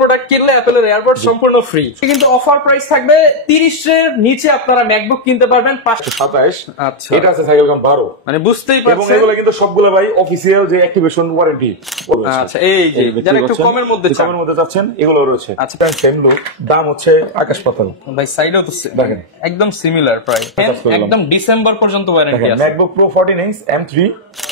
Product কিনলে অ্যাপলের AirPod সম্পূর্ণ free. কিন্তু অফার প্রাইস থাকবে 30 এর নিচে আপনারা ম্যাকবুক কিনতে পারবেন 527। আচ্ছা, এটা আছে সাইকেল কাউন্ট 12, মানে বুঝতেই পারছেন। এবং এগুলো কিন্তু সবগুলো ভাই অফিশিয়াল যে অ্যাক্টিভেশন ওয়ারেন্টি। আচ্ছা, এই যে যারা একটু কমের মধ্যে চাচ্ছেন এগুলো রয়েছে। আচ্ছা, সেম লুক, দাম হচ্ছে আকাশ পাতাল ভাই। সাইডেও তো দেখেন একদম সিমিলার প্রাইস, একদম ডিসেম্বর পর্যন্ত ওয়ারেন্টি আছে। MacBook pro 14 inch M3।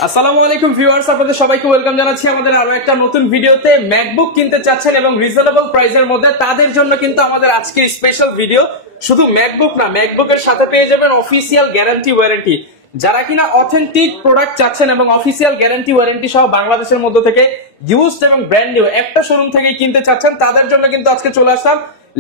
আসসালামু আলাইকুম ভিউয়ার্স, আপনাদের সবাইকে ওয়েলকাম জানাচ্ছি আমাদের আরো একটা নতুন ভিডিওতে। ম্যাকবুক কিনতে চাচ্ছেন এবং রিজনেবল প্রাইসের মধ্যে, তাদের জন্য কিন্তু আমাদের আজকে স্পেশাল ভিডিও। শুধু ম্যাকবুক না, ম্যাকবুকের সাথে পেয়ে যাবেন অফিসিয়াল গ্যারান্টি ওয়ারেন্টি। যারা কিনা অথেন্টিক প্রোডাক্ট চাচ্ছেন এবং অফিসিয়াল গ্যারান্টি ওয়ারেন্টি সহ বাংলাদেশের মধ্যে থেকে ইউজড এবং ব্র্যান্ড নিউ একটা শোরুম থেকে কিনতে চাচ্ছেন, তাদের জন্য কিন্তু আজকে চলে আসলাম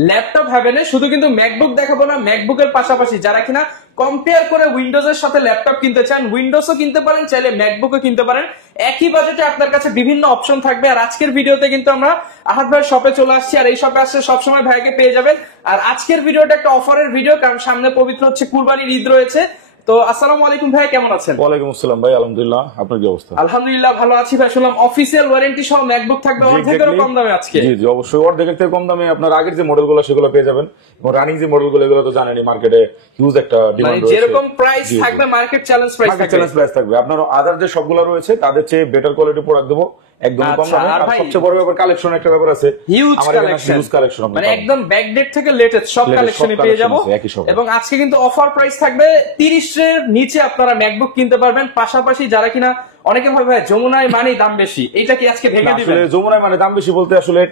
ল্যাপটপ হ্যাভেনে। শুধু কিন্তু ম্যাকবুক দেখাবো না, ম্যাকবুকের পাশাপাশি যারা কিনা কম্পেয়ার করে উইন্ডোজ এর সাথে ল্যাপটপ কিনতে চান, উইন্ডোজও কিনতে পারেন, চাইলে ম্যাকবুকও কিনতে পারেন। একই বাজেটে আপনার কাছে বিভিন্ন অপশন থাকবে। আর আজকের ভিডিওতে কিন্তু আমরা আহাদ ভাইয়ের শপে চলে আসছি, আর এই শপে আসলে সবসময় ভাইকে পেয়ে যাবেন। আর আজকের ভিডিওটা একটা অফারের ভিডিও, কারণ সামনে পবিত্র হচ্ছে কুরবানির ঈদ রয়েছে। তো আসসালামু আলাইকুম ভাই, কেমন আছেন? ওয়ালাইকুম আসসালাম ভাই, আলহামদুলিল্লাহ। আপনার কি অবস্থা? আলহামদুলিল্লাহ ভালো আছি ভাই। শুনলাম অফিসিয়াল ওয়ারেন্টি সহ ম্যাকবুক থাকবে অর্ধেকেরও কম দামে আজকে। জি জি, অবশ্যই অর্ধেকের থেকে কম দামে আপনার আগের যে মডেলগুলো সেগুলো পেয়ে যাবেন। এবং রানিং যে মডেলগুলো এগুলো তো জানেনই, মার্কেটে হিউজ একটা ডিমান্ড রয়েছে। যেরকম প্রাইস থাকবে মার্কেট চ্যালেঞ্জ প্রাইস থাকবে। আপনার আদার যে সবগুলো রয়েছে তাদের চেয়ে বেটার কোয়ালিটি প্রোডাক্ট দেবো একদম কম দামে। আর সবচেয়ে বড় ব্যাপার কালেকশন একটা ব্যাপার আছে, হিউজ কালেকশন, মানে একদম ব্যাকডেট থেকে লেটেস্ট সব কালেকশনই পেয়ে যাবো। এবং আজকে কিন্তু অফার প্রাইস থাকবে 30 এর নিচে আপনারা ম্যাকবুক কিনতে পারবেন। পাশাপাশি যারা কিনা অনেকে ভাবে ভাই যমুনায় মানে দাম বেশি, এটা কি আজকে ভেঙে দিবেন? যমুনায় মানে দাম বেশি বলতে আসলে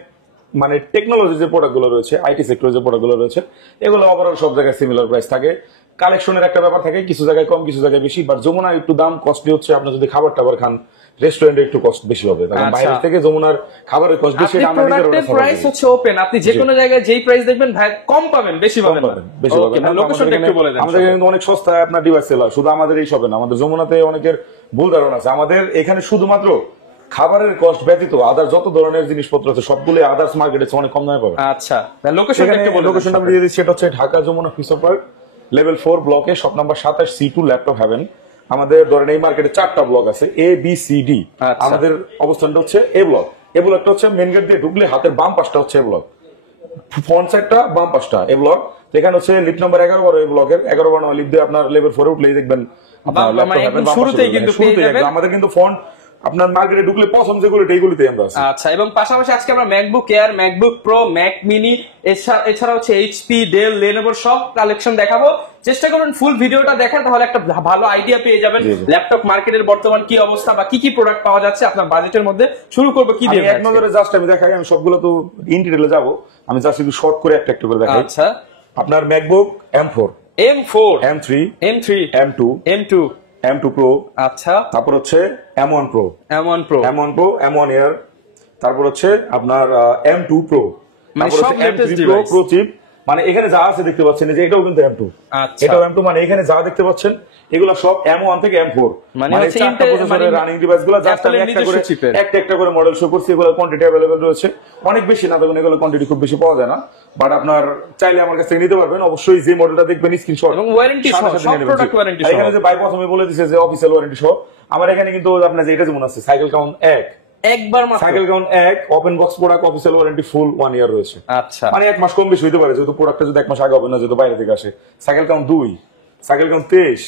মানে টেকনোলজি যে প্রোডাক্ট গুলো রয়েছে, আইটি সেক্টরের যে প্রোডাক্ট গুলো রয়েছে, এগুলো ওভারঅল সব জায়গায় সিমিলার প্রাইস থাকে। কালেকশনের একটা ব্যাপার থাকে, কিছু জায়গায় কম কিছু জায়গায় বেশি। বাট যমুনায় একটু দাম কস্টলি হচ্ছে। আপনি যদি খাবার টাবার খান রেস্টুরেন্টে একটু কস্ট বেশি হবে, কারণ বাইরে থেকে যমুনার খাবারের কস্ট বেশি। প্রোডাক্টের প্রাইস হচ্ছে ওপেন, আপনি যে কোনো জায়গায় যেই প্রাইস দেখবেন ভাই কম পাবেন, বেশি পাবেন না। লোকেশনটা একটু বলে দেন। আমাদের কিন্তু অনেক সস্তায় আপনার ডিভাইস সেল হয়, শুধু আমাদের এই শপে না, আমাদের যমুনাতে অনেকের ভুল ধারণা আছে। আমাদের এখানে শুধুমাত্র খাবারের কস্ট ব্যতীত আদার যত ধরনের জিনিসপত্র আছে সবগুলো আদার্স মার্কেটে অনেক কম দামে পাবেন। আচ্ছা, লোকেশনটা একটু বলে দেন। লোকেশনটা আমি দিয়ে দিচ্ছি, এটা হচ্ছে Dhaka Jamuna future park level 4 ব্লকে, shop number 27 C2 laptop haven. আমাদের ধরেন এই মার্কেটে 4টা ব্লক আছে, A B C D। আমাদের অবস্থানটা হচ্ছে এ ব্লক। এ ব্লকটা হচ্ছে মেন গেট দিয়ে ঢুকলে হাতের বাম পাশটা হচ্ছে এ ব্লক, ফ্রন্ট সাইডটা বাম পাশটা এ ব্লক। এখানে হচ্ছে লিফট নাম্বার 11 বড় এই ব্লকের 11 বড় লিফট দিয়ে আপনার লেভেল 4 উঠলেই দেখবেন আপনার ল্যাপটপ হ্যাভেন। শুরুতেই কিন্তু আমাদের কিন্তু ফন্ট আপনার মার্কেটে ঢুকলে প্রথম যেগুলো এইগুলিতে আমরা আছি। আচ্ছা, এবং পাশাপাশি আজকে আমরা MacBook air, MacBook pro, Mac mini, এছাড়া হচ্ছে এইচপি, ডেল, লেনোভোর সব কালেকশন দেখাবো। চেষ্টা করবেন ফুল ভিডিওটা দেখেন, তাহলে একটা ভালো আইডিয়া পেয়ে যাবেন ল্যাপটপ মার্কেটের বর্তমান কি অবস্থা বা কি কি প্রোডাক্ট পাওয়া যাচ্ছে আপনার বাজেটের মধ্যে। শুরু করবো কি দিয়ে? এক নজরে জাস্ট আমি দেখাই, আমি সবগুলো তো ইন ডিটেইলে যাবো, আমি জাস্ট একটু শর্ট করে একটা করে দেখাই। আচ্ছা, আপনার MacBook M4, M3, M2 Pro। আচ্ছা, তারপর হচ্ছে M1 Pro, M1 Air। তারপর হচ্ছে আপনার M2 Pro, তারপর হচ্ছে M3 Pro Pro Chip। মানে এখানে যা আছে দেখতে পাচ্ছেন যে এটাও কিন্তু M2, এটাও M2। মানে এখানে যা দেখতে পাচ্ছেন এগুলো সব M1 থেকে M4, মানে চারটা প্রসেসরের রানিং ডিভাইসগুলো। জাস্ট আমি একটা করে মডেল শো করছি। এগুলো কোয়ান্টিটি अवेलेबल রয়েছে, অনেক বেশি না, দেখুন এগুলো কোয়ান্টিটি খুব বেশি পাওয়া যায় না। বাট আপনার চাইলে আমার কাছ থেকে নিতে পারবেন। অবশ্যই যে মডেলটা দেখবেন স্ক্রিনশট এবং ওয়ারেন্টি সহ, সব প্রোডাক্ট ওয়ারেন্টি সহ। এখানে যে ভাই প্রথমে বলে দিয়েছে যে অফিশিয়াল ওয়ারেন্টি সহ, আমার এখানে কিন্তু আপনার যে এটা যেমন আছে সাইকেল কাউন্ট 1 একবার মাত্র, cycle count 1 open box product official warranty full 1 year রয়েছে। আচ্ছা, মানে 1 মাস কম বেশি হতে পারে, যেহেতু প্রোডাক্টটা যদি 1 মাস আগে হবে না, যেহেতু বাইরে থেকে আসে। Cycle count 2, cycle count 23,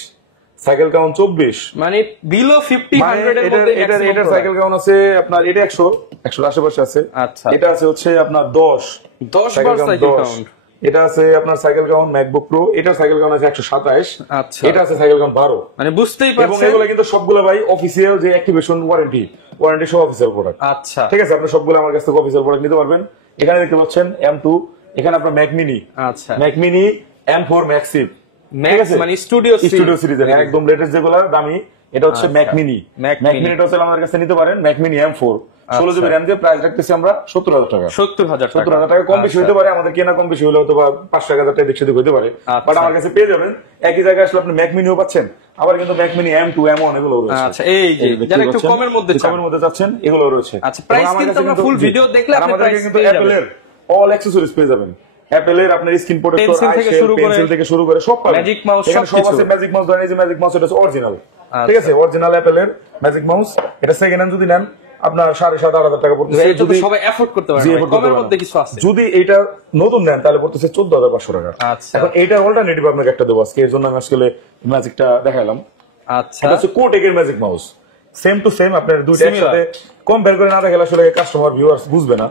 cycle count 24, মানে বিলো 50-100 এর মধ্যে এটা সাইকেল কাউন্ট আছে আপনার, এটা 100 এর আশেপাশে আছে। আচ্ছা, এটা আছে হচ্ছে আপনার 10 বার সাইকেল কাউন্ট। এটা আছে আপনার সাইকেল কাউন্ট ম্যাকবুক প্রো, এটা সাইকেল কাউন্ট আছে 127। আচ্ছা, এটা আছে সাইকেল কাউন্ট 12, মানে বুঝতেই পারছেন। এবং এগুলো কিন্তু সবগুলো ভাই অফিসিয়াল যে অ্যাক্টিভেশন ওয়ারেন্টি সহ অফিসিয়াল প্রোডাক্ট। আচ্ছা, ঠিক আছে, আপনি সবগুলো আমার কাছ থেকে অফিসিয়াল প্রোডাক্ট নিতে পারবেন। এখানে দেখতে পাচ্ছেন M2, এখানে আপনার ম্যাক মিনি, আচ্ছা, ম্যাক মিনি M4 ম্যাক্সিভ, মানে স্টুডিও সিরিজের একদম লেটেস্ট যেগুলো দামি। এটা হচ্ছে ম্যাক মিনি, ম্যাক মিনি এটা হচ্ছে আমাদের কাছে নিতে পারেন। Mac mini M4 16 GB RAM দিয়ে প্রাইস রাখতেছি আমরা 70,000 টাকা। 70,000 টাকা কম বেশি হতে পারে, আমাদের কেনা কম বেশি হলে হয়তো বা 5-1000 টাকা বেশি হতে পারে। বাট আমার কাছে পেয়ে যাবেন একই জায়গায় আসলে আপনি ম্যাক মিনিও পাচ্ছেন, আবার কিন্তু ম্যাক মিনি M2, M1 এগুলো রয়েছে। আচ্ছা, এই যে যারা একটু কমের মধ্যে যাচ্ছেন এগুলো রয়েছে। আচ্ছা, প্রাইস কিন্তু আমরা ফুল ভিডিও দেখলে আপনি প্রাইস কিন্তু অ্যাপলের অল অ্যাকসেসরিজ পেয়ে যাবেন। অ্যাপলের আপনার স্ক্রিন প্রোটেক্টর, পেন্সিল থেকে শুরু করে সব পাবেন। ম্যাজিক মাউস সব আছে। ম্যাজিক মাউস ধরেন, এই যে ম্যাজিক মাউস এটা অরিজিনাল, ঠিক আছে, অরিজিনাল অ্যাপলের ম্যাজিক মাউস। এটা সেকেন্ড হ্যান্ড যদি নেন আপনার 7,500-8,000 টাকা পড়তেছে। যদি সবাই এফোর্ড করতে পারে, কমের মধ্যে কিছু আছে। যদি এটা নতুন নেন তাহলে পড়তেছে 14,500 টাকা। এখন এইটা অল্টারনেটিভ আপনাকে একটা দেবো আজকে, এর জন্য আমি আসলে ম্যাজিকটা দেখালাম। আচ্ছা, এটা হচ্ছে কোটেকের magic mouse, same to same. আপনার দুইটা একসাথে কম্পেয়ার করে না দেখালে আসলে কাস্টমার ভিউয়ার্স বুঝবে না।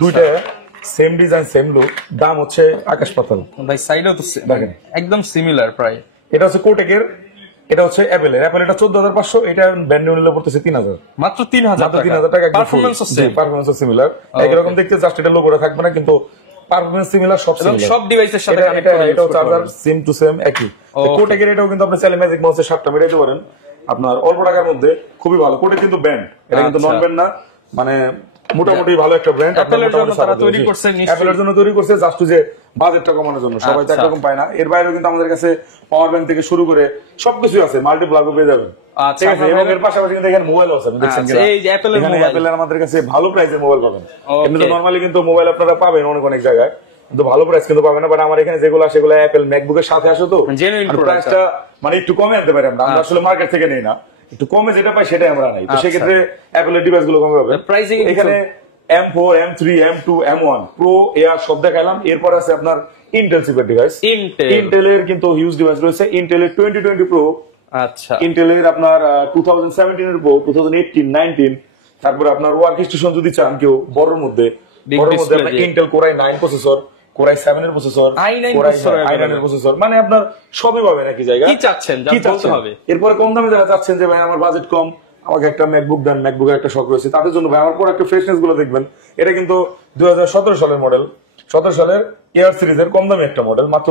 দুইটা সেম ডিজাইন সেম লুক, দাম হচ্ছে আকাশ পাতাল ভাই। সাইডও তো দেখেন একদম সিমিলার প্রায়। এটা হচ্ছে কোটেকের, এটা হচ্ছে অ্যাপেলের। অ্যাপেল এটা 14,500, এটা ব্র্যান্ড নিউ নিলে পড়তেছে 3,000, মাত্র 3,000 টাকা। পারফরম্যান্স আছে, পারফরম্যান্স সিমিলার, একই রকম দেখতে, জাস্ট এটা লোগোটা থাকবে না, কিন্তু পারফরম্যান্স সিমিলার, সব ডিভাইসের সাথে কানেক্ট করে। এটাও চার্জার সেম টু সেম একই। কোটেকের এটাও কিন্তু আপনি চাইলে ম্যাজিক মাউসের 7টা মেটাইতে পারেন আপনার অল্প টাকার মধ্যে, খুবই ভালো। কোটেক কিন্তু ব্র্যান্ড, এটা কিন্তু নন ব্র্যান্ড না, মানে মোটামুটি ভালো একটা ব্র্যান্ড। অ্যাপলের জন্য তারা তৈরি করছে, অ্যাপলের জন্য তৈরি করছে, জাস্ট যে বাজেটটা কমানোর জন্য। সবাই তো একরকম পায় না। এর বাইরেও কিন্তু আমাদের কাছে পাওয়ার ব্যাংক থেকে শুরু করে সবকিছু আছে, মাল্টি প্লাগও পেয়ে যাবেন। ঠিক আছে, এবং এর পাশাপাশি কিন্তু এখানে মোবাইল আছে, দেখছেন কিনা? এই যে অ্যাপলের আমাদের কাছে ভালো প্রাইসে মোবাইল পাবেন। এমনি নরমালি কিন্তু মোবাইল আপনারা পাবেন অনেক অনেক জায়গায়, কিন্তু ভালো প্রাইস কিন্তু পাবেন না। বাট আমার এখানে যেগুলো সেগুলো অ্যাপল ম্যাকবুকের সাথে আসে, তো প্রাইসটা মানে একটু কমে আনতে পারি আমরা। আমরা আসলে মার্কেট থেকে নেই না, একটু কমে যেটা পাই সেটাই আমরা নাই। তো সেক্ষেত্রে অ্যাপলের ডিভাইস গুলো কমে পাবে। প্রাইসিং এখানে M4, M3, M2, M1 Pro air সব দেখাইলাম। এরপর আছে আপনার ইন্টেল চিপের ডিভাইস। ইন্টেলের কিন্তু হিউজ ডিভাইস রয়েছে। ইন্টেলের 2020 Pro, আচ্ছা, ইন্টেলের আপনার 2017 এর Pro, 2018, 19, তারপরে আপনার ওয়ার্ক স্টেশন যদি চান কেউ বড়র মধ্যে Intel core i9 processor, core i7 এর প্রসেসর, i9 এর প্রসেসর, মানে আপনার সবই পাবেন একই জায়গায়। কি চাচ্ছেন বলতে হবে। এরপরে কম দামে যারা চাচ্ছেন যে ভাই আমার বাজেট কম, আমাকে একটা ম্যাকবুক দেন, ম্যাকবুকের একটা শখ রয়েছে, তাদের জন্য ভাই আমার পর একটা ফ্রেশনেস গুলো দেখবেন। এটা কিন্তু 2017 সালের মডেল, 17 সালের এয়ার সিরিজের কম দামি একটা মডেল, মাত্র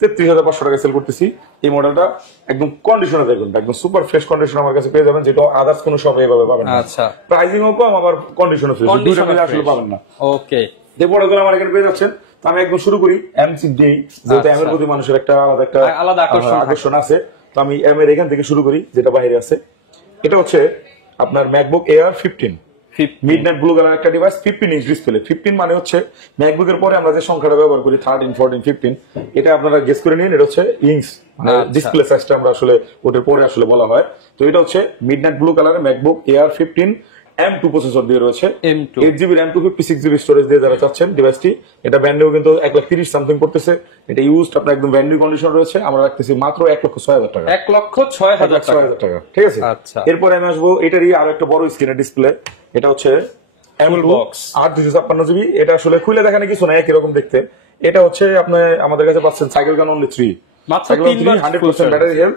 33,500 টাকা সেল করতেছি। এই মডেলটা একদম কন্ডিশনে দেখবেন, একদম সুপার ফ্রেশ কন্ডিশন আমার কাছে পেয়ে যাবেন, যেটা আদার্স কোনো শপে এভাবে পাবেন না। আচ্ছা, প্রাইসিংও কম, আবার কন্ডিশনও ফ্রেশ, দুইটা মিলে আসলে পাবেন না। ওকে, যে প্রোডাক্টগুলো আমার এখানে পেয়ে যাচ্ছেন। তো আমি একদম শুরু করি M6 দিয়ে, যেহেতু এম এর প্রতি মানুষের একটা আলাদা আকর্ষণ আছে। তো আমি এম এর এখান থেকে শুরু করি, যেটা বাইরে আছে। এটা হচ্ছে আপনার MacBook air 15 midnight blue colour একটা ডিভাইস, 15 ইঞ্চ ডিসপ্লে। 15 মানে হচ্ছে ম্যাকবুকের পরে আমরা যে সংখ্যাটা ব্যবহার করি 13, 14, 15, এটা আপনারা গেস করে নিন। এটা হচ্ছে ইঞ্চ, ডিসপ্লে সাইজটা আমরা আসলে ওটার পরে আসলে বলা হয়। তো এটা হচ্ছে মিডনাইট ব্লু কালারের ম্যাকবুক এয়ার 15 M2 প্রসেসর দিয়ে রয়েছে, 8GB RAM 256GB স্টোরেজ দিয়ে যারা চাচ্ছেন ডিভাইসটি। এটা ব্র্যান্ড নিউ কিন্তু 1,30,000 সামথিং পড়তেছে। এটা ইউজড আপনার একদম ব্র্যান্ড নিউ কন্ডিশন রয়েছে। আমরা রাখতেছি মাত্র 1,06,000 টাকা। 1,06,000 টাকা, ঠিক আছে। এরপরে আমি আসবো এটারই আরো একটা বড় স্ক্রিনের ডিসপ্লে। এটা হচ্ছে M2 8,256GB। এটা আসলে খুলে দেখানো কিছু না, একই রকম দেখতে। এটা হচ্ছে আপনি আমাদের কাছে পাচ্ছেন সাইকেল গান অনলি 3, মাত্র 100% ব্যাটারি হেলথ,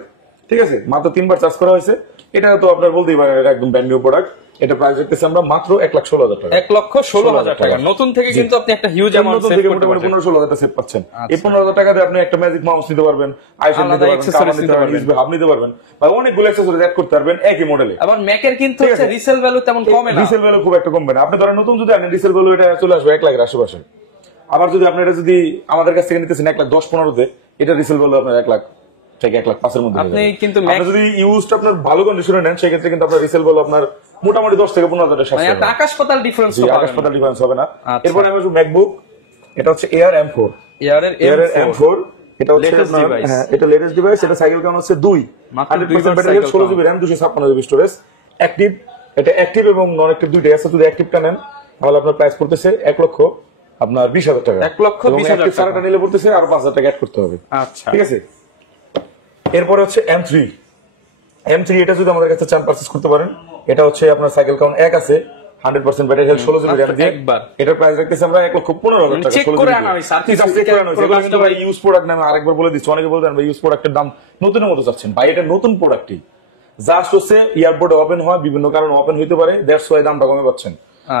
ঠিক আছে। মাত্র 3 বার চার্জ করা হয়েছে। এটা তো আপনার বলতেই পারেন এটা একদম ব্র্যান্ড নিউ প্রোডাক্ট। এটা প্রাইস রাখতেছি আমরা মাত্র 1,16,000 টাকা। 1,16,000 টাকা। নতুন থেকে কিন্তু আপনি একটা হিউজ অ্যামাউন্ট সেভ করতে পারবেন। 15,16,000 টাকা সেভ পাচ্ছেন। এই 15,000 টাকা দিয়ে আপনি একটা ম্যাজিক মাউস নিতে পারবেন, আইফোন নিতে পারবেন, কাভার নিতে পারবেন, ইউএসবি হাব নিতে পারবেন, বা অনেকগুলো অ্যাকসেসরিজ অ্যাড করতে পারবেন একই মডেলে। আবার ম্যাকের কিন্তু হচ্ছে রিসেল ভ্যালু তেমন কমে না, রিসেল ভ্যালু খুব একটা কমবে না। আপনি ধরেন নতুন যদি আনেন, রিসেল ভ্যালু এটা চলে আসবে 1 লাখের আশেপাশে। আবার যদি আপনি এটা যদি আমাদের কাছ থেকে নিতেছেন 1,10,15 তে, এটা রিসেল ভ্যালু আপনার 1 লাখ থেকে 1,05,000 এর মধ্যে। আপনি কিন্তু যদি ইউজড আপনার ভালো কন্ডিশনে নেন, সেক্ষেত্রে কিন্তু আপনার রিসেল ভ্যালু আপনার মোটামুটি 10 থেকে 15,000 টাকা সাশ্রয় হবে। আকাশ পাতাল ডিফারেন্স হবে না। এরপর আমি আসবো ম্যাকবুক। এটা হচ্ছে এয়ার M4, এয়ার M4। এটা হচ্ছে এটা লেটেস্ট ডিভাইস। এটা সাইকেল কাউন্ট হচ্ছে 2, 100% battery, 16GB RAM, 256GB storage. Active, এটা অ্যাক্টিভ এবং নন অ্যাক্টিভ দুইটাই আছে। যদি অ্যাক্টিভটা নেন তাহলে আপনার প্রাইস পড়তেছে 1,20,000 টাকা। 1,20,000 টাকা নিলে পড়তেছে আর 5,000 টাকা অ্যাড করতে হবে। আচ্ছা, ঠিক আছে। এরপরে হচ্ছে M3। এটা যদি আমাদের কাছে চান পারচেজ করতে পারেন। এটা হচ্ছে আপনার সাইকেল কাউন্ট 1 আছে, 100% ব্যাটারি হেলথ, 16GB RAM দিয়ে। এটার প্রাইস রাখতেছি আমরা 1,15,000 টাকা। চেক করে আনা হইছে, আর কিছু চেক করে আনা হইছে। ভাই ইউজ প্রোডাক্ট নামে আরেকবার বলে দিচ্ছি, অনেকে বলতেন ভাই ইউজ প্রোডাক্টের দাম নতুনের মতো চাচ্ছেন। ভাই এটা নতুন প্রোডাক্টই, জাস্ট হচ্ছে এয়ারপোর্টে ওপেন হয়, বিভিন্ন কারণে ওপেন হইতে পারে, দ্যাটস ওয়াই দামটা কমে পাচ্ছেন।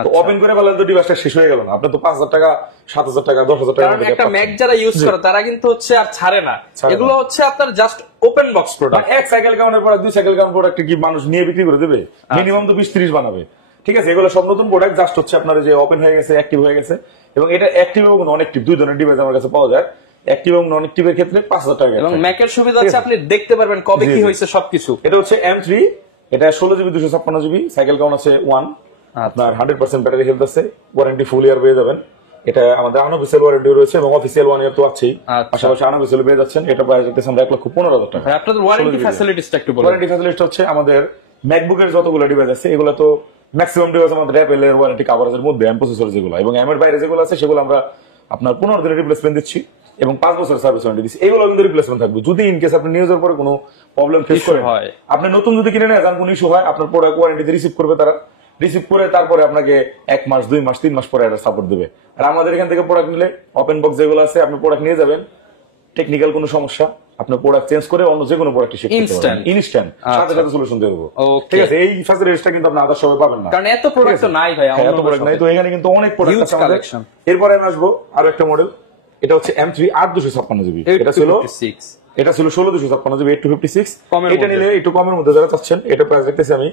তো ওপেন করে ফেলার তো ডিভাইসটা শেষ হয়ে গেল না। আপনি তো 5,000 টাকা, 7,000 টাকা, 10,000 টাকা একটা ম্যাক যারা ইউজ করে তারা কিন্তু হচ্ছে আর ছাড়ে না। এগুলো হচ্ছে আপনার জাস্ট ওপেন বক্স প্রোডাক্ট। এক সাইকেল কাউন্টের প্রোডাক্ট, 2 সাইকেল কাউন্ট প্রোডাক্ট কি মানুষ নিয়ে বিক্রি করে দেবে? মিনিমাম তো 20-30 বানাবে। ঠিক আছে, এগুলো সব নতুন প্রোডাক্ট, জাস্ট হচ্ছে আপনার যে ওপেন হয়ে গেছে, অ্যাক্টিভ হয়ে গেছে। এবং এটা অ্যাক্টিভ এবং নন অ্যাক্টিভ দুই ধরনের ডিভাইস আমার কাছে পাওয়া যায়। অ্যাক্টিভ এবং নন অ্যাক্টিভের ক্ষেত্রে 5,000 টাকা। এবং ম্যাকের সুবিধা হচ্ছে আপনি দেখতে পারবেন কবে কি হয়েছে সবকিছু। এটা হচ্ছে M3, এটা 16GB 256GB, সাইকেল কাউন্ট আছে 1, আপনার 100% ব্যাটারি হেলথ আছে, ওয়ারেন্টি ফুল ইয়ার পেয়ে যাবেন। এটা আমাদের আনঅফিসিয়াল ওয়ারেন্টি রয়েছে এবং অফিসিয়াল 1 ইয়ার তো আছেই, পাশাপাশি আনঅফিসিয়াল পেয়ে যাচ্ছেন। এটা প্রাইস হচ্ছে আমরা 1,15,000 টাকা। আপনাদের ওয়ারেন্টি ফ্যাসিলিটিসটা একটু বলুন। ওয়ারেন্টি ফ্যাসিলিটি হচ্ছে আমাদের ম্যাকবুকের যতগুলো ডিভাইস আছে এগুলো তো ম্যাক্সিমাম ডিভাইস আমাদের অ্যাপেল এর ওয়ারেন্টি কভারেজের মধ্যে এম প্রসেসর যেগুলো এবং এম এর বাইরে যেগুলো আছে সেগুলো আমরা আপনার 15 দিনের রিপ্লেসমেন্ট দিচ্ছি এবং 5 বছরের সার্ভিস ওয়ারেন্টি দিচ্ছি। এগুলো কিন্তু রিপ্লেসমেন্ট থাকবে যদি ইন কেস আপনি নিয়ে যাওয়ার পরে কোনো প্রবলেম ফেস করেন, আপনি নতুন যদি কিনে নেন কোনো ইস্যু হয়, আপনার প্রোডাক্ট ওয়ারেন্টিতে রিসিভ করবে, তারা রিসিভ করে তারপরে আপনাকে 1 মাস 2 মাস 3 মাস পরে এটা সাপোর্ট দেবে। আর আমাদের এখান থেকে প্রোডাক্ট নিলে ওপেন বক্স যেগুলো আছে আপনি প্রোডাক্ট নিয়ে যাবেন, টেকনিক্যাল কোনো সমস্যা আপনার প্রোডাক্ট চেঞ্জ করে অন্য যে কোনো প্রোডাক্ট শিফট করতে পারবেন ইনস্ট্যান্ট, সাথে সাথে সলিউশন দিয়ে দেবো। ঠিক আছে, এই ফ্যাসিলিটিসটা কিন্তু আপনি আদার্স সবে পাবেন না, কারণ এত প্রোডাক্ট তো নাই ভাই, এত প্রোডাক্ট নাই। তো এখানে কিন্তু অনেক প্রোডাক্ট আছে আমাদের। এরপরে আমি আসবো আরো একটা মডেল, এটা হচ্ছে M3 8256 জিবি। এটা ছিল 16256 জিবি 8256। এটা নিলে একটু কমের মধ্যে যারা চাচ্ছেন, এটা প্রাইস দেখতেছি আমি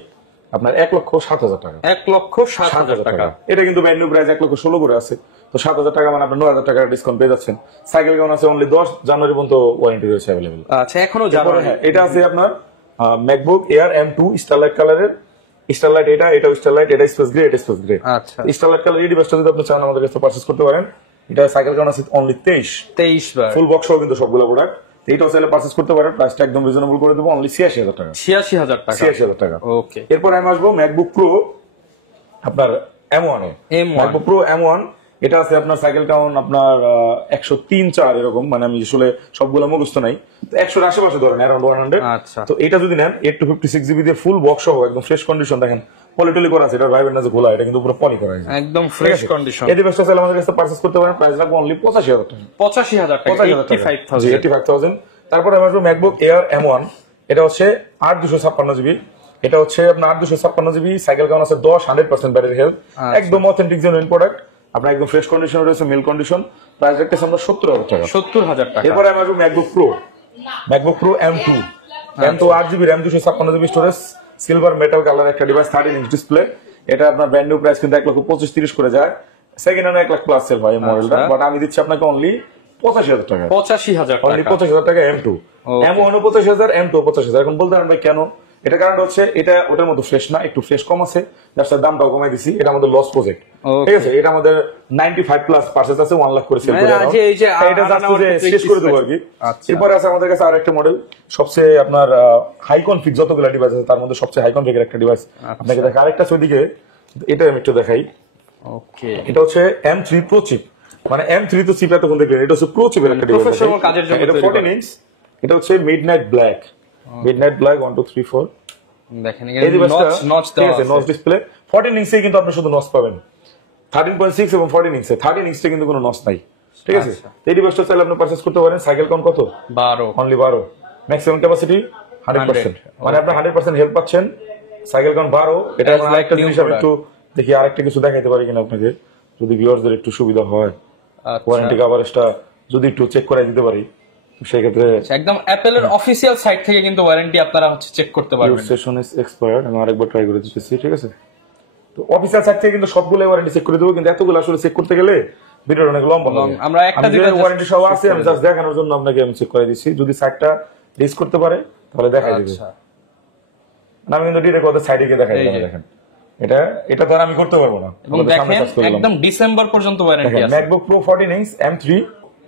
আপনার 1,07,000 টাকা। 1,07,000 টাকা। এটা কিন্তু ব্র্যান্ড নিউ প্রাইস 1,16,000 করে আছে। তো 7,000 টাকা মানে আপনি 9,000 টাকা ডিসকাউন্ট পেয়ে যাচ্ছেন। সাইকেল কাউন্ট আছে অনলি 10 জানুয়ারি পর্যন্ত ওয়ারেন্টি রয়েছে अवेलेबल। আচ্ছা, এখনো জানুয়ারি। এটা আছে আপনার ম্যাকবুক এয়ার M2 স্টারলাইট কালারের। স্টারলাইট এটাও স্টারলাইট, এটা স্পেস গ্রে, এটা স্পেস গ্রে। আচ্ছা, স্টারলাইট কালার এই ডিভাইসটা যদি আপনি চান আমাদের কাছে পারচেজ করতে পারেন। এটা সাইকেল কাউন্ট আছে অনলি 23 বার, ফুল বক্স সহ কিন্তু সবগুলো প্রোডাক্ট। এইটাও চাইলে পারচেজ করতে পারেন, প্রাইসটা একদম রিজনেবল করে দেবো, অনলি 86,000 টাকা। 86,000 টাকা। ওকে, এরপর আমি আসবো ম্যাকবুক প্রো আপনার M1 এ। ম্যাকবুক প্রো M1 এটা আছে আপনার সাইকেল কাউন্ট আপনার 103-4 এরকম, মানে আমি আসলে সবগুলো মুখস্থ নাই, তো 100 এর আশেপাশে ধরেন, अराउंड 100। আচ্ছা, তো এটা যদি নেন 856 জিবি দিয়ে ফুল বক্স সহ একদম ফ্রেশ কন্ডিশন, দেখেন পলিটলি করা আছে, এটা ভাইবেন না যে খোলা, এটা কিন্তু পুরো পলি করা আছে, একদম ফ্রেশ কন্ডিশন। এই ডিভাইসটা চাইলে আমাদের কাছে পারচেজ করতে পারেন, প্রাইস লাগবে অনলি 85,000 টাকা। 85,000। তারপরে আমরা আসবো ম্যাকবুক এয়ার M1। এটা হচ্ছে 8256 জিবি। এটা হচ্ছে আপনার 8256 জিবি, সাইকেল কাউন্ট আছে 10, 100% ব্যাটারি হেলথ, একদম অথেন্টিক জেনুইন প্রোডাক্ট, আপনার একদম ফ্রেশ কন্ডিশন রয়েছে, মিল কন্ডিশন। প্রাইস রাখতেছি আমরা 70,000 টাকা। 70,000 টাকা। এরপরে আমরা আসবো MacBook Pro M2। M2 8GB RAM 256 GB storage, silver metal colour একটা ডিভাইস, 13 ইঞ্চ ডিসপ্লে। এটা আপনার ব্র্যান্ড নিউ প্রাইস কিন্তু 1,25,30 করে যায়, second hand 1 lakh plus sale হয় এই মডেলটা, বাট আমি দিচ্ছি আপনাকে অনলি 85,000 টাকা। 85,000 টাকা M2। M1 85,000, M2 85,000। এখন বলতে পারেন ভাই কেন? এটা কারণ হচ্ছে এটা ওটার মতো ফ্রেশ না, একটু ফ্রেশ কম আছে, যার দামটাও কমাই দিছি। এটা আমাদের লস প্রজেক্ট, ঠিক আছে? এটা আমাদের 95 প্লাস পারচেজ আছে, 1 লাখ করে সেল করে দাও, এটা জাস্ট শেষ করে দেবো আর কি। এরপর আছে আমাদের কাছে আরেকটা মডেল, সবচেয়ে আপনার হাই কনফিগ যতগুলো ডিভাইস আছে তার মধ্যে সবচেয়ে হাই কনফিগের একটা ডিভাইস আপনাকে দেখা। আরেকটা ওইদিকে, এটা আমি একটু দেখাই। ওকে, এটা হচ্ছে M3 প্রো চিপ, মানে M3 তো চিপ এতক্ষণ দেখলেন, এটা হচ্ছে প্রো চিপের একটা ডিভাইস, প্রফেশনাল কাজের জন্য। এটা 14 ইঞ্চ, এটা হচ্ছে মিডনাইট ব্ল্যাক 1 2 3 4। দেখেন এই ডিভাইসটা নচ দেওয়া আছে, নচ ডিসপ্লে। 14 ইঞ্চে কিন্তু আপনি শুধু নচ পাবেন, 13.6 এবং 14 ইঞ্চে। 13 ইঞ্চে কিন্তু কোনো নচ নাই, ঠিক আছে? এই ডিভাইসটা চাইলে আপনি পারচেজ করতে পারেন। সাইকেল কাউন্ট কত? 12, অনলি 12। ম্যাক্সিমাম ক্যাপাসিটি 100%, মানে আপনি 100% হেল্প পাচ্ছেন। Cycle count 12। এটা আরেকটা জিনিস আমি একটু দেখি, আরেকটা কিছু দেখাইতে পারি কিনা আপনাকে, যদি ভিউয়ারদের একটু সুবিধা হয়। ওয়ারেন্টি কভারেজটা যদি একটু চেক করে দিতে পারি সেক্ষেত্রে, একদম অ্যাপলের অফিসিয়াল সাইট থেকে কিন্তু ওয়ারেন্টি আপনারা হচ্ছে চেক করতে পারবেন। সেশন ইজ এক্সপায়ার্ড, আমি আরেকবার ট্রাই করে দিতেছি, ঠিক আছে? তো অফিসিয়াল সাইট থেকে কিন্তু সবগুলো ওয়ারেন্টি চেক করে দেবো, কিন্তু এতগুলো আসলে চেক করতে গেলে ভিডিওটা অনেক লম্বা হবে। আমরা একটা দিনের ওয়ারেন্টি সহ আছে, আমি জাস্ট দেখানোর জন্য আপনাকে আমি চেক করে দিচ্ছি। যদি সাইটটা রিস্ক করতে পারে তাহলে দেখাই দিবে। না, আমি কিন্তু ডিরেক্ট ওদের সাইডে গিয়ে দেখাই দিলাম। দেখেন এটা তার আমি করতে পারবো না। দেখেন একদম ডিসেম্বর পর্যন্ত ওয়ারেন্টি আছে। ম্যাকবুক প্রো 14 ইঞ্চ M3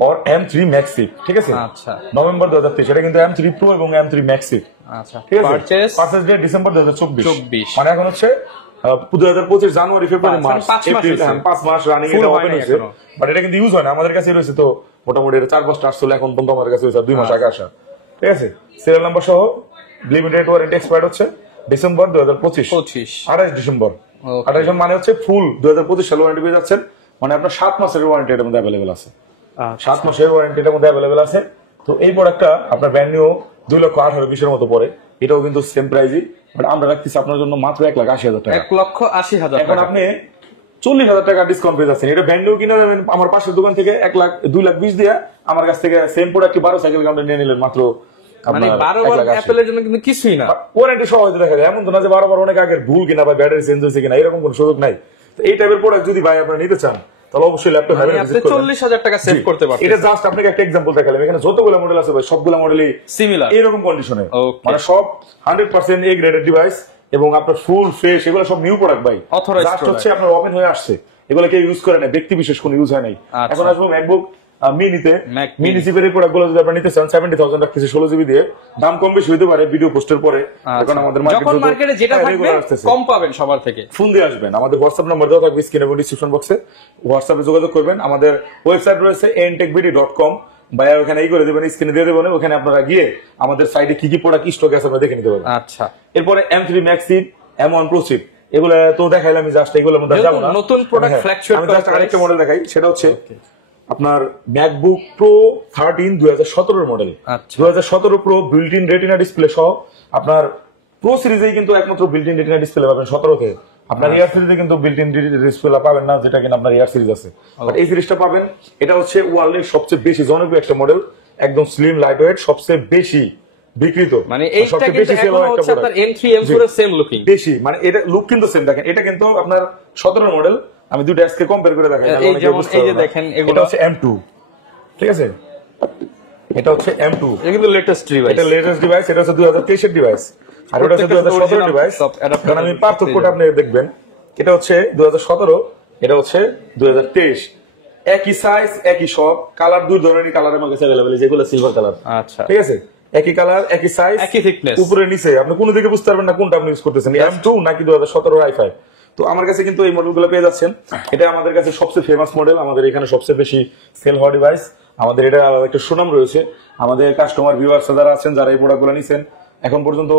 और M3 Maxif, ঠিক আছে? আচ্ছা, নভেম্বর 2023। এটা কিন্তু M3 Pro এবং M3 Maxif। আচ্ছা, ঠিক আছে? পারচেজ ডেট ডিসেম্বর 2024, মানে এখন হচ্ছে 2025 জানুয়ারি ফেব্রুয়ারি মার্চ এপ্রিল, 5 মাস রানিং এটা ওপেন হয়েছে, বাট এটা কিন্তু ইউজ হয় না। আমাদের কাছে রয়েছে তো মোটামুটি 4-5টা আসলে এখন পর্যন্ত আমাদের কাছে রয়েছে 2 মাস আগে আসা, ঠিক আছে? সিরিয়াল নাম্বার সহ লিমিটেড ওয়ারেন্টি এক্সপায়ার্ড হচ্ছে ডিসেম্বর 2025, 28 ডিসেম্বর। 28 মানে হচ্ছে ফুল 2025 সাল ওয়ারেন্টি পেয়ে যাচ্ছেন, মানে আপনার 7 মাসের ওয়ারেন্টি এর মধ্যে अवेलेबल আছে। 7 মাসের ওয়ারেন্টির মধ্যে अवेलेबल আছে। তো এই প্রোডাক্টটা আপনার ব্র্যান্ড নিউ 2,18,20 এর মতো পড়ে, এটাও কিন্তু সেম প্রাইসই, বাট আমরা রাখতেছি আপনার জন্য মাত্র 1,80,000 টাকা। 1,80,000 টাকা। এখন আপনি 40,000 টাকা ডিসকাউন্ট পেয়ে যাচ্ছেন। এটা ব্র্যান্ড নিউ কিনে যাবেন আমার পাশের দোকান থেকে 1,02,20 দিয়ে, আমার কাছ থেকে সেম প্রোডাক্ট 12 সাইকেল কাউন্টে নিয়ে নিলেন মাত্র, মানে 12 বার অ্যাপলের জন্য কিন্তু কিছুই না। ওয়ারেন্টি সহ হয়তো দেখা যায়, এমন তো না যে 12 বার অনেক আগের ভুল কিনা বা ব্যাটারি চেঞ্জ হয়েছে কিনা, এরকম কোনো সুযোগ নাই। তো এই টাইপের প্রোডাক্ট যদি ভাই আপনারা নিতে চান তাহলে অবশ্যই ল্যাপটপ হবে, আপনি 40,000 টাকা সেভ করতে পারবেন। এটা জাস্ট আপনাকে একটা एग्जांपल দেখালাম। এখানে যতগুলো মডেল আছে ভাই সবগুলো মডেলই সিমিলার, এরকম কন্ডিশনে, মানে সব 100% এ গ্রেডেড ডিভাইস এবং আপনার ফুল ফ্রেশ, এগুলো সব নিউ প্রোডাক্ট ভাই, জাস্ট হচ্ছে আপনার ওপেন হয়ে আসছে, এগুলো কেউ ইউজ করে না, ব্যক্তি বিশেষ কোনো ইউজ হয় নাই। এখন আসবো ম্যাকবুক মিনি চিপের এই প্রোডাক্টগুলো যদি আপনারা নিতে চান 70,000 রাখতেছি 16 জিবি দিয়ে, দাম কম বেশি হতে পারে ভিডিও পোস্টের পরে। এখন আমাদের মার্কেটে যেটা থাকবে কম পাবেন সবার থেকে। ফোন দিয়ে আসবেন, আমাদের হোয়াটসঅ্যাপ নাম্বার দেওয়া থাকবে স্ক্রিনে এবং ডিসক্রিপশন বক্সে, হোয়াটসঅ্যাপে যোগাযোগ করবেন। আমাদের ওয়েবসাইট রয়েছে ntechbd.com, ভাইয়া ওখানে এই করে দেবেন, স্ক্রিনে দিয়ে দেবেন, ওখানে আপনারা গিয়ে আমাদের সাইটে কি কি প্রোডাক্ট স্টক আছে আপনারা দেখে নিতে পারবেন। আচ্ছা, এরপরে M3 Max chip, M1 Pro chip, এগুলো তো দেখাইলাম আমি, জাস্ট এগুলোর মধ্যে যাব না। নতুন প্রোডাক্ট ফ্ল্যাগশিপ আমি জাস্ট আরেকটা মডেল দেখাই, সেটা হচ্ছে আপনার MacBook pro 13 2017 model. 2017 pro built in retina display সহ, আপনার প্রো সিরিজেই কিন্তু একমাত্র বিল্ট ইন রেটিনা ডিসপ্লে পাবেন 17 তে। আপনার ইয়ার সিরিজে কিন্তু বিল্ট ইন ডিসপ্লে পাবেন না, যেটা কিনা আপনার ইয়ার সিরিজ আছে, বাট এই সিরিজটা পাবেন। এটা হচ্ছে ওয়ার্ল্ডের সবচেয়ে বেশি জনপ্রিয় একটা মডেল, একদম স্লিম লাইট ওয়েট, সবচেয়ে বেশি বিক্রিত, মানে এইটা কিন্তু এখন হচ্ছে আপনার M3 M4 এর সেম লুকিং, বেশি মানে এটা লুক কিন্তু সেম। দেখেন এটা কিন্তু আপনার 17 মডেল, আমি দুটো আজকে কম্পেয়ার করে দেখাই। এই যে দেখেন এগুলো হচ্ছে M2, ঠিক আছে, এটা হচ্ছে M2, এটা কিন্তু লেটেস্ট ডিভাইস, এটা লেটেস্ট ডিভাইস, এটা হচ্ছে 2023 এর ডিভাইস, আর এটা হচ্ছে 2017 ডিভাইস। কারণ আমি পার্থক্যটা আপনি দেখবেন, এটা হচ্ছে 2017, এটা হচ্ছে 2023, একই সাইজ একই সব, কালার দুই ধরনের কালার আমার কাছে अवेलेबल, যেগুলো সিলভার কালার। আচ্ছা, ঠিক আছে, একই কালার একই সাইজ একই থিকনেস, উপরে নিচে আপনি কোনো দিকে বুঝতে পারবেন না কোনটা আপনি ইউজ করতেছেন, M2 নাকি 2017 i5। তো আমার কাছে কিন্তু এই মডেলগুলো পেয়ে যাচ্ছেন। এটা আমাদের কাছে সবচেয়ে ফেমাস মডেল, আমাদের এখানে সবচেয়ে বেশি সেল হওয়া ডিভাইস, আমাদের এটা আলাদা একটা সুনাম রয়েছে। আমাদের কাস্টমার ভিউয়ার্স যারা আছেন, যারা এই প্রোডাক্টগুলো নিছেন, এখন পর্যন্ত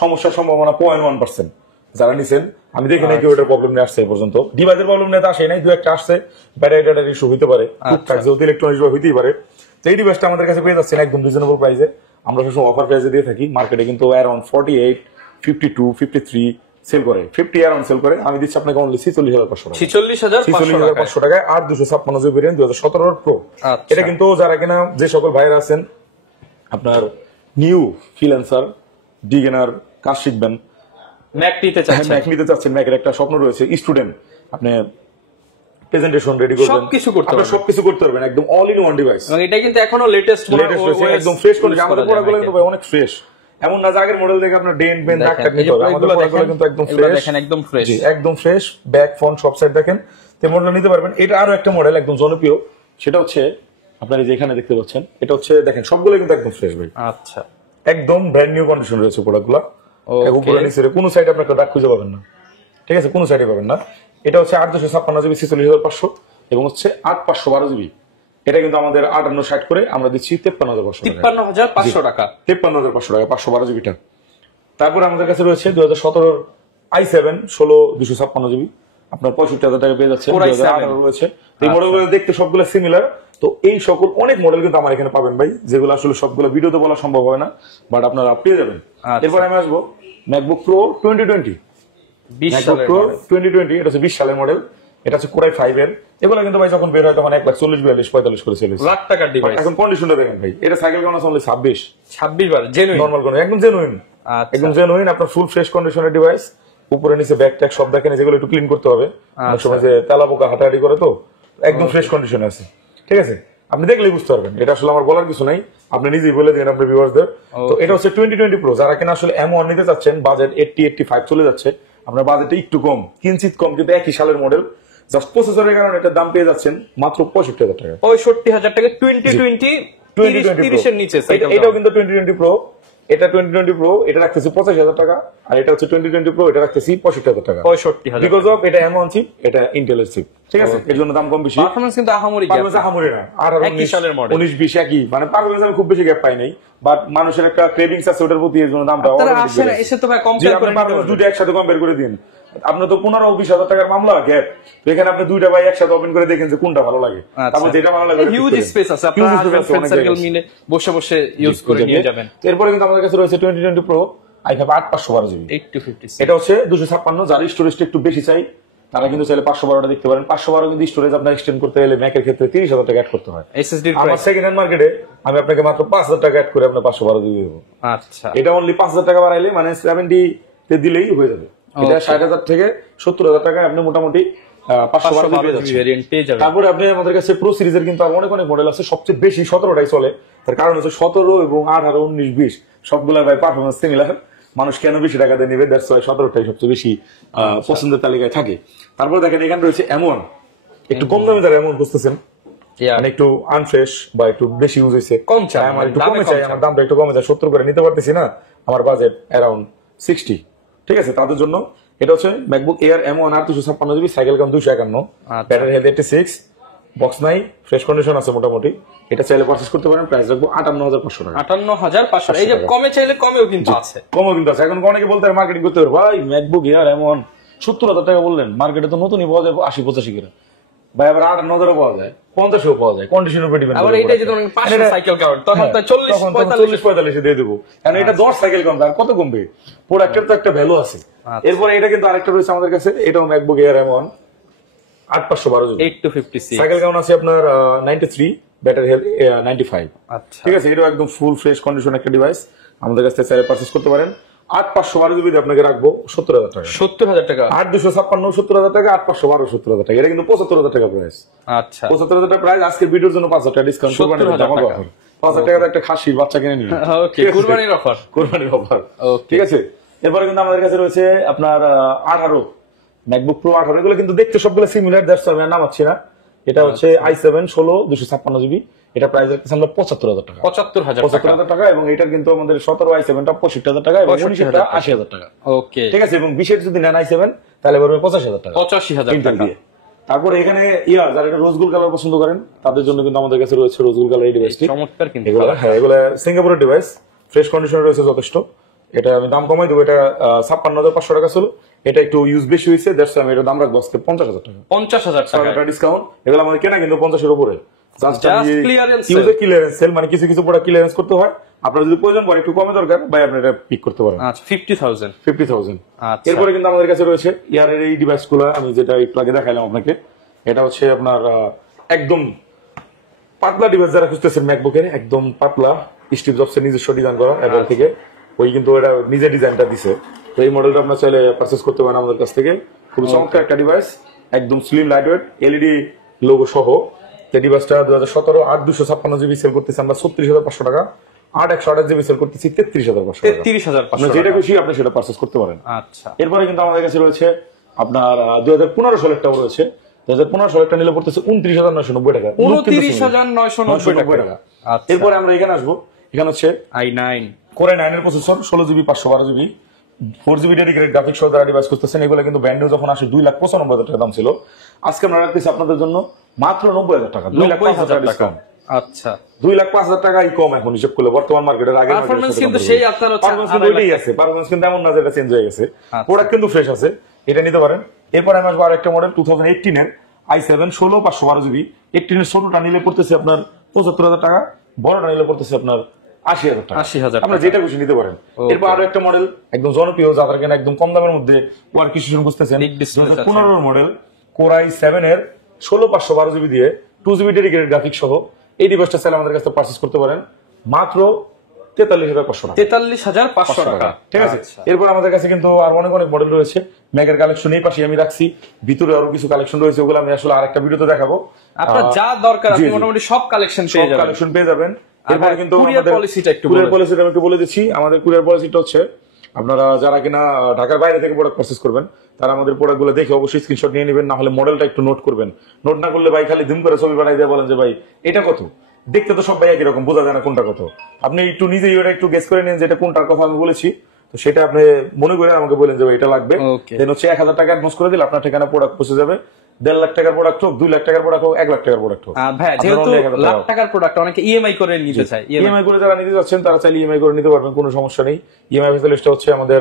সমস্যার সম্ভাবনা 0.1%। যারা নিছেন আমি দেখি নাকি ওটার প্রবলেম নিয়ে আসছে, পর্যন্ত ডিভাইসের প্রবলেম নিয়ে আসে নাই, দু একটা আসছে, ব্যাটারি ইস্যু হইতে পারে, টুকটাক যেহেতু ইলেকট্রনিক্স হইতেই পারে। তো এই ডিভাইসটা আমাদের কাছে পেয়ে যাচ্ছেন একদম রিজনেবল প্রাইসে, আমরা সবসময় অফার প্রাইসে দিয়ে থাকি। মার্কেটে কিন্তু অ্যারাউন্ড 48, 52, 53 সেল করে, 50 অ্যারাউন্ড সেল করে, আমি দিচ্ছি আপনাকে অনলি 46,500 টাকা, 46,500 টাকায়। আর 256 জিবি ভেরিয়েন্ট 2017 প্রো। এটা কিন্তু যারা কিনা যে সকল ভাইরা আছেন আপনার নিউ ফ্রিল্যান্সার, বিগিনার, কাজ শিখবেন, ম্যাক নিতে চাচ্ছেন, ম্যাকের একটা স্বপ্ন রয়েছে, স্টুডেন্ট, আপনি প্রেজেন্টেশন রেডি করবেন, সবকিছু করতে পারবেন, একদম অল ইন ওয়ান ডিভাইস। এবং এটা কিন্তু এখনো লেটেস্ট একদম ফ্রেশ কন্ডিশন, আমাদের প্রোডাক্টগুলো কিন্তু অনেক ফ্রেশ, এমন না যে আগের মডেল দেখে আপনার ডেন্ট বেন দাগ টাগ নিতে হবে, আমাদের প্রোডাক্টগুলো কিন্তু একদম ফ্রেশ, দেখেন একদম ফ্রেশ, একদম ফ্রেশ, ব্যাক ফ্রন্ট সব সাইড দেখেন, তে মডেল নিতে পারবেন। এটা আরো একটা মডেল একদম জনপ্রিয়, সেটা হচ্ছে আপনারা এই যে এখানে দেখতে পাচ্ছেন, এটা হচ্ছে দেখেন সবগুলো কিন্তু একদম ফ্রেশ ভাই। আচ্ছা, একদম ব্র্যান্ড নিউ কন্ডিশন রয়েছে প্রোডাক্টগুলো, উপরে নিচে কোনো সাইডে আপনার দাগ খুঁজে পাবেন না, ঠিক আছে, কোনো সাইডে পাবেন না। এটা হচ্ছে 856 জিবি 46,500 এবং হচ্ছে 8512 জিবি। এটা কিন্তু আমাদের 5860 করে আমরা দিচ্ছি 53,500 টাকা, 53,500 টাকা 512 জিবিটা। তারপরে আমাদের কাছে রয়েছে 2017 i7 16 জিবি, আপনার 65,000 টাকা পেয়ে যাচ্ছে। রয়েছে এই মডেলগুলো দেখতে সবগুলো সিমিলার, তো এই সকল অনেক মডেল কিন্তু আমার এখানে পাবেন ভাই, যেগুলো আসলে সবগুলো ভিডিওতে বলা সম্ভব হয় না, বাট আপনারা পেয়ে যাবেন। এরপর আমি আসবো ম্যাকবুক প্রো 2020, ম্যাকবুক প্রো 2020, এটা হচ্ছে 20 সালের মডেল, এটা হচ্ছে কোরাই 5 এর। এগুলো কিন্তু ভাই যখন বের হয় তখন 1,40,000, 42,000, 45 করে সেল হয়েছে, লাখ টাকার ডিভাইস। এখন কন্ডিশনটা দেখেন ভাই, এটা সাইকেল কাউন্ট আছে অনলি 26 বার, জেনুইন, নরমাল কোন একদম জেনুইন, একদম জেনুইন, আপনার ফুল ফ্রেশ কন্ডিশনের ডিভাইস। উপরে নিচে ব্যাক ট্যাগ সব দেখেন, যেগুলো একটু ক্লিন করতে হবে, অনেক সময় যে তেলা পোকা হাঁটাহাঁটি করে, তো একদম ফ্রেশ কন্ডিশনে আছে, ঠিক আছে, আপনি দেখলেই বুঝতে পারবেন। এটা আসলে আমার বলার কিছু নাই, আপনি নিজেই বলে দিন আপনার ভিউয়ারদের। তো এটা হচ্ছে 2020 প্রো, যারা কিনা আসলে M1 নিতে চাচ্ছেন, বাজেট 80-85 চলে যাচ্ছে, আপনার বাজেটটা একটু কম, কিঞ্চিত কম, কিন্তু একই সালের মডেল, জাস্ট প্রসেসরের কারণে এটার দাম পেয়ে যাচ্ছেন মাত্র 65,000 টাকা, 65,000 টাকা 2020 এর নিচে। এটাও কিন্তু 2020 প্রো, এটা 2020 প্রো, এটা রাখতেছি 85,000 টাকা, আর এটা হচ্ছে 2020 প্রো, এটা রাখতেছি 65,000 টাকা, 65,000, বিকজ অফ এটা M1 চিপ, এটা ইন্টেলের চিপ, ঠিক আছে, এর জন্য দাম কম বেশি। পারফরম্যান্স কিন্তু আহামরি না, আর 19 সালের মডেল 19-20 একই, মানে পারফরম্যান্স আমি খুব বেশি গ্যাপ পাই নাই, বাট মানুষের একটা ক্রেভিংস আছে ওটার প্রতি, এর জন্য দামটা এসে তো ভাই কম্পেয়ার করে দুটো একসাথে কম্পেয়ার করে দিন, আপনার তো 15-20,000 টাকার মামলা গ্যাপ, এখানে আপনি দুইটা ভাই একসাথে ওপেন করে দেখেন যে কোনটা ভালো লাগে, তারপর যেটা ভালো লাগে, হিউজ স্পেস আছে, আপনারা ফ্রেন্ড সার্কেল মিলে বসে বসে ইউজ করে নিয়ে যাবেন। এরপরে কিন্তু আমাদের কাছে রয়েছে 2020 প্রো i5 8512 জিবি, 856, এটা হচ্ছে 256, যারা স্টোরেজটা একটু বেশি চাই তারা কিন্তু চাইলে 512টা দেখতে পারেন। 512 কিন্তু স্টোরেজ আপনার এক্সটেন্ড করতে গেলে ম্যাকের ক্ষেত্রে 30,000 টাকা অ্যাড করতে হয়। এসএসডি আমার সেকেন্ড হ্যান্ড মার্কেটে আমি আপনাকে মাত্র 5,000 টাকা অ্যাড করে আপনার 512 দিয়ে দেবো। আচ্ছা, এটা অনলি 5,000 টাকা বাড়াইলে মানে 70 তে দিলেই হয়ে যাবে। এটা 60,000 থেকে 70,000 টাকা আপনি মোটামুটি 512 ভেরিয়েন্ট পেয়ে যাবেন। তারপরে আপনি আমাদের কাছে প্রো সিরিজের কিন্তু অনেক অনেক মডেল আছে, সবচেয়ে বেশি 17টাই চলে। তার কারণ হচ্ছে 17 এবং 18, 19, 20 সবগুলা ভাই পারফরমেন্স সিমিলার। মানুষ কেন বেশি টাকা দিয়ে নিবে, দ্যাটস ওয়াই 17টাই সবচেয়ে বেশি পছন্দের তালিকায় থাকে। তারপর দেখেন এখানে রয়েছে M1, একটু কম দামে যারা M1 খুঁজতেছেন মানে একটু আনফ্রেশ বা একটু বেশি ইউজ হয়েছে, কম চাই, আমার একটু কমে চাই, আমার দামটা একটু কমে যায়, 70 করে নিতে পারতেছি না, আমার বাজেট অ্যারাউন্ড 60, ঠিক আছে, তাদের জন্য এটা হচ্ছে ম্যাকবুক এয়ার M1 আর 256 GB, cycle count 251, battery health 86, box নাই, ফ্রেশ কন্ডিশন আছে মোটামুটি। এটা চাইলে পারচেজ করতে পারেন, প্রাইস রাখবো 58,500 টাকা। 58,500। এই যে কমে চাইলে কমেও কিন্তু আছে, কমও কিন্তু আছে। এখন অনেকে বলতে পারে মার্কেটিং করতে পারে, ভাই ম্যাকবুক এয়ার M1 70,000 টাকা বললেন, মার্কেটে তো নতুনই পাওয়া যায় 80-85 করে, ভাই আবার 58,000 পাওয়া যায়, 50-ও পাওয়া যায়, কন্ডিশনের উপর ডিপেন্ড করে। আবার এটা যদি 500 সাইকেল কাউন্ট তখন তো 40-45 দিয়ে দেবো, কারণ এটা 10 সাইকেল কাউন্ট, আর কত কমবে, প্রোডাক্টের তো একটা ভ্যালু আছে। এরপরে এটা কিন্তু আরেকটা রয়েছে আমাদের কাছে, এটাও MacBook air M1 8512 GB, 8256, cycle count আছে আপনার 93, ব্যাটারি হেলথ 95। আচ্ছা ঠিক আছে, এটাও একদম ফুল ফ্রেশ কন্ডিশন একটা ডিভাইস, আমাদের কাছ থেকে চাইলে পারচেজ করতে পারেন। 8512 জিবি আপনাকে রাখবো 70,000 টাকা। 70,000 টাকা। 8256 70,000 টাকা, 8512 70,000 টাকা। এটা কিন্তু 75,000 টাকা প্রাইস। আচ্ছা 75,000 টাকা প্রাইস। আজকের ভিডিওর জন্য 5,000 টাকা ডিসকাউন্ট করবেন, 5,000 টাকা একটা খাসির বাচ্চা কিনে নিন। ওকে, কুরবানির অফার, কুরবানির অফার। ঠিক আছে, এরপরে কিন্তু আমাদের কাছে রয়েছে আপনার 18 ম্যাকবুক প্রো 18, এগুলো কিন্তু দেখতে সবগুলো সিমিলার, দ্যাটস আমি নামাচ্ছি না। এটা হচ্ছে i7 16 256 জিবি, এটা প্রাইস রাখতেছি আমরা 75,000 টাকা। 75,000 টাকা। এবং এটার কিন্তু আমাদের 17 i7 টা 65,000 টাকা এবং 19 টা 80,000 টাকা। ওকে, ঠিক আছে, এবং 20 যদি নেন i7 তাহলে পড়বে 85,000 টাকা। 85,000 টাকা। তারপরে এখানে যারা এটা রোজ গোল্ড কালার পছন্দ করেন তাদের জন্য কিন্তু আমাদের কাছে রয়েছে রোজ গোল্ড কালার এই ডিভাইসটি। চমৎকার কিন্তু এগুলো সিঙ্গাপুরের ডিভাইস, ফ্রেশ কন্ডিশনে রয়েছে যথেষ্ট। এটা আমি দাম কমাই দেবো, এটা 56,500 টাকা ছিল, এটা একটু ইউজ বেশি হয়েছে, দ্যাটস আমি এটা দাম রাখবো আজকে 50,000 টাকা। 50,000 টাকা ডিসকাউন্ট। এগুলো আমাদের কেনা কিন্তু 50 এর উপরে, ক্লিয়ারেন্স সেল, মানে কিছু কিছু প্রোডাক্ট ক্লিয়ারেন্স করতে হয়। আপনার যদি প্রয়োজন পড়ে একটু কমে দরকার, ভাই আপনি এটা পিক করতে পারেন। আচ্ছা 50,000। আচ্ছা, এরপরে কিন্তু আমাদের কাছে রয়েছে ইয়ারের এই ডিভাইসগুলো, আমি যেটা একটু আগে দেখাইলাম আপনাকে, এটা হচ্ছে আপনার একদম পাতলা ডিভাইস যারা খুঁজতেছেন ম্যাকবুকের, একদম পাতলা, স্টিভ জবসের নিজস্ব ডিজাইন করা অ্যাপল থেকে, ওই কিন্তু এটা নিজে ডিজাইনটা দিছে। তো এই মডেলটা আপনার চাইলে পারচেজ করতে পারেন আমাদের কাছ থেকে। খুব চমৎকার একটা ডিভাইস, একদম স্লিম লাইটওয়েট, এলইডি লোগো সহ। এই ডিভাইসটা 2017 8256 জিবি সেল করতেছি আমরা 36,500 টাকা, 8128 জিবি সেল করতেছি 33,500 টাকা। 33,500 যেটা খুশি আপনি সেটা পারচেজ করতে পারেন। আচ্ছা, এরপরে কিন্তু আমাদের কাছে রয়েছে আপনার 2015 সালেরটাও রয়েছে। 2015 সালেরটা নিলে পড়তেছে 29,990 টাকা। 29,990 টাকা। এরপরে আমরা এখানে আসবো, এখানে হচ্ছে i9 Core i9 এর processor, 16 GB 512 GB, 4 GB dedicated graphics সহ যারা ডিভাইস করতেছেন, এগুলো কিন্তু ব্র্যান্ড নিউ যখন আসে 2,95,000 টাকা দাম ছিল, আজকে আমরা রাখতেছি আপনাদের জন্য মাত্র 90,000 টাকা, 2,05,000 টাকা। আচ্ছা, 2,05,000 টাকাই কম এখন হিসাব করলে বর্তমান মার্কেটের। আগে পারফরম্যান্স কিন্তু সেই আপনার ওইটাই আছে, পারফরম্যান্স কিন্তু এমন না যে এটা চেঞ্জ হয়ে গেছে, প্রোডাক্ট কিন্তু ফ্রেশ আছে, এটা নিতে পারেন। এরপর আমি আসবো আরেকটা মডেল 2018 এর i7 16 512 জিবি, 18 এর ছোটটা নিলে পড়তেছে আপনার 75,000 টাকা, বড়টা নিলে পড়তেছে আপনার 80,000 টাকা। 80,000 আপনারা যেটা খুশি নিতে পারেন। এরপর আরো একটা মডেল একদম জনপ্রিয়, যাদের কেনা একদম কম দামের মধ্যে ওয়ার্ক স্টেশন খুঁজতেছেন, 2015 মডেল Core i7 এর 16 512 জিবি দিয়ে 2 জিবি ডেডিকেটেড গ্রাফিক্স সহ এই ডিভাইসটা চাইলে আমাদের কাছে পারচেজ করতে পারেন মাত্র 43,500 টাকা। 43,500 টাকা। ঠিক আছে, এরপর আমাদের কাছে কিন্তু আর অনেক অনেক মডেল রয়েছে। ম্যাকের কালেকশন এই পাশে আমি রাখছি, ভিতরে আরো কিছু কালেকশন রয়েছে, ওগুলো আমি আসলে আরেকটা ভিডিওতে দেখাবো। আপনার যা দরকার আপনি মোটামুটি সব কালেকশন পেয়ে যাবেন। এরপরে কিন্তু কুরিয়ার পলিসিটা আমি একটু বলে দিচ্ছি। আমাদের কুরিয়ার পলিসিটা হচ্ছে, আপনারা যারা কিনা ঢাকার বাইরে থেকে প্রোডাক্ট পারচেজ করবেন তারা আমাদের প্রোডাক্টগুলো দেখে অবশ্যই স্ক্রিনশট নিয়ে নেবেন, না হলে মডেলটা একটু নোট করবেন। নোট না করলে ভাই খালি ধুম করে ছবি পাঠাই দিয়ে বলেন যে ভাই এটা কত, দেখতে তো সব ভাই একই রকম, বোঝা যায় না কোনটা কত। আপনি একটু নিজেই ওটা একটু গেস করে নিন যেটা কোনটার কথা আমি বলেছি, তো সেটা আপনি মনে করে আমাকে বলেন যে এটা লাগবে। দেন হচ্ছে 1,000 টাকা অ্যাডভান্স করে দিলে আপনার ঠিকানা প্রোডাক্ট পৌঁছে যাবে। 1.5 লাখ টাকার প্রোডাক্ট হোক, 2 লাখ টাকার প্রোডাক্ট হোক, 1 লাখ টাকার প্রোডাক্ট হোক, যেহেতু লাখ টাকার প্রোডাক্ট অনেকে ইএমআই করে নিতে চায়, ইএমআই করে যারা নিতে যাচ্ছেন তারা চাইলে ইএমআই করে নিতে পারবেন, কোনো সমস্যা নেই। ইএমআই ফ্যাসিলিটিটা হচ্ছে আমাদের,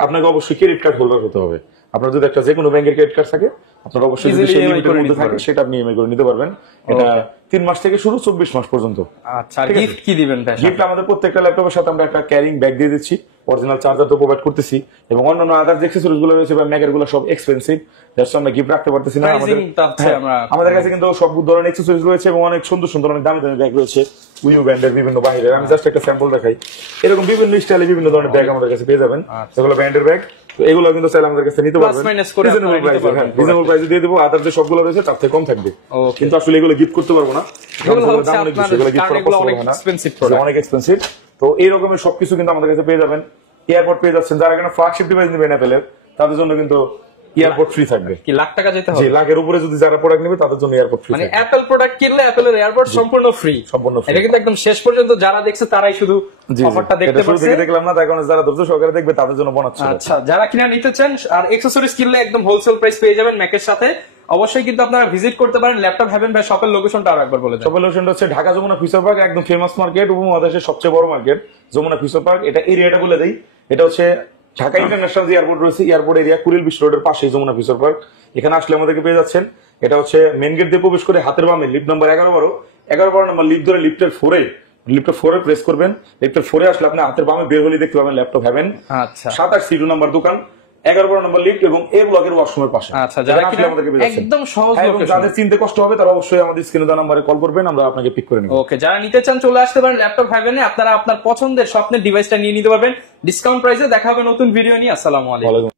আপনাকে অবশ্যই ক্রেডিট কার্ড হোল্ডার হতে হবে। আপনার যদি একটা যে কোনো ব্যাংকের ক্রেডিট কার্ড থাকে, আপনার অবশ্যই যদি সেই লিমিটের মধ্যে থাকে সেটা আপনি ইএমআই করে নিতে পারবেন। এটা 3 মাস থেকে শুরু 24 মাস পর্যন্ত। আচ্ছা, আর গিফট কি দিবেন? গিফট আমাদের প্রত্যেকটা ল্যাপটপের সাথে আমরা একটা ক্যারিং ব্যাগ দিয়ে দিচ্ছি, অরিজিনাল চার্জার তো প্রোভাইড করতেছি, এবং অন্যান্য আদার্স অ্যাকসেসরিজ গুলো রয়েছে বা ম্যাকের গুলো সব এক্সপেন্সিভ, দ্যাটস আমরা গিফট রাখতে পারতেছি না। আমাদের কাছে কিন্তু সব ধরনের অ্যাকসেসরিজ রয়েছে এবং অনেক সুন্দর সুন্দর অনেক দামি দামি ব্যাগ রয়েছে, উইউ ব্র্যান্ডের বিভিন্ন বাহিরের। আমি জাস্ট একটা স্যাম্পল দেখাই, এরকম বিভিন্ন স্টাইলে বিভিন্ন ধরনের ব্যাগ আমাদের কাছে পেয়ে যাবেন, সেগুলো ব্র্যান্ডের ব্যাগ। তো এগুলো কিন্তু চাইলে আমাদের কাছে নিতে পারবেন, রিজনেবল প্রাইসে দিয়ে দেবো। আদার যে সবগুলো রয়েছে তার থেকে কম থাকবে, কিন্তু আসলে এগুলো গিফট করতে পারবো না, অনেক এক্সপেন্সিভ। তো এই রকমের সবকিছু কিন্তু আমাদের কাছে পেয়ে যাবেন। এয়ারপোর্ট পেয়ে যাচ্ছেন, যারা এখানে ফ্ল্যাগশিপ ডিভাইস নেবেন অ্যাপেলের, তাদের জন্য কিন্তু এয়ারপোর্ট ফ্রি থাকবে। কি লাখ টাকা যেতে হবে? জি, লাখের উপরে যদি যারা প্রোডাক্ট নেবে তাদের জন্য এয়ারপোর্ট ফ্রি। মানে অ্যাপল প্রোডাক্ট কিনলে অ্যাপলের এয়ারপোর্ট সম্পূর্ণ ফ্রি। এটা কিন্তু একদম শেষ পর্যন্ত যারা দেখছে তারাই শুধু অফারটা দেখতে পাচ্ছে। এটা দেখলাম না, এখন যারা ধৈর্য সহকারে দেখবে তাদের জন্য বোনাস। আচ্ছা, যারা কিনা নিতে চান আর অ্যাকসেসরিজ কিনলে একদম হোলসেল প্রাইস পেয়ে যাবেন ম্যাকের সাথে। অবশ্যই কিন্তু আপনারা ভিজিট করতে পারেন ল্যাপটপ হেভেন ভাই শপের লোকেশনটা আরো একবার বলে দেন। শপের লোকেশনটা হচ্ছে ঢাকা যমুনা ফিউচার পার্ক, একদম ফেমাস মার্কেট, উপমহাদেশের সবচেয়ে বড় মার্কেট যমুনা ফিউচার পার্ক। এটা এরিয়াটা বলে দেই, এটা হচ্ছে ঢাকা ইন্টারন্যাশনাল যে এয়ারপোর্ট রয়েছে এয়ারপোর্ট এরিয়া কুড়িল বিশ্ব রোডের পাশে যমুনা ফিউচার পার্ক। এখানে আসলে আমাদেরকে পেয়ে যাচ্ছেন। এটা হচ্ছে মেন গেট দিয়ে প্রবেশ করে হাতের বামে লিফট নাম্বার 11-12 নম্বর লিফট ধরে লিফটের ফোরে প্রেস করবেন। লিফটের 4-এ আসলে আপনি হাতের বামে বের হলে দেখতে পাবেন ল্যাপটপ হেভেন। আচ্ছা, 7-8 সিটু নাম্বার দোকান, 11-12 নম্বর লিফট এবং এ ব্লকের ওয়াশরুমের পাশে। আচ্ছা, যারা একদম সহজ লোকেশন, যাদের চিনতে কষ্ট হবে তারা অবশ্যই আমাদের স্ক্রিনে দেওয়া নম্বরে কল করবেন, আমরা আপনাকে পিক করে নেব। ওকে, যারা নিতে চান চলে আসতে পারেন ল্যাপটপ হেভেনে। আপনারা আপনার পছন্দের স্বপ্নের ডিভাইসটা নিয়ে নিতে পারবেন ডিসকাউন্ট প্রাইসে। দেখা হবে নতুন ভিডিও নিয়ে। আসসালামু আলাইকুম।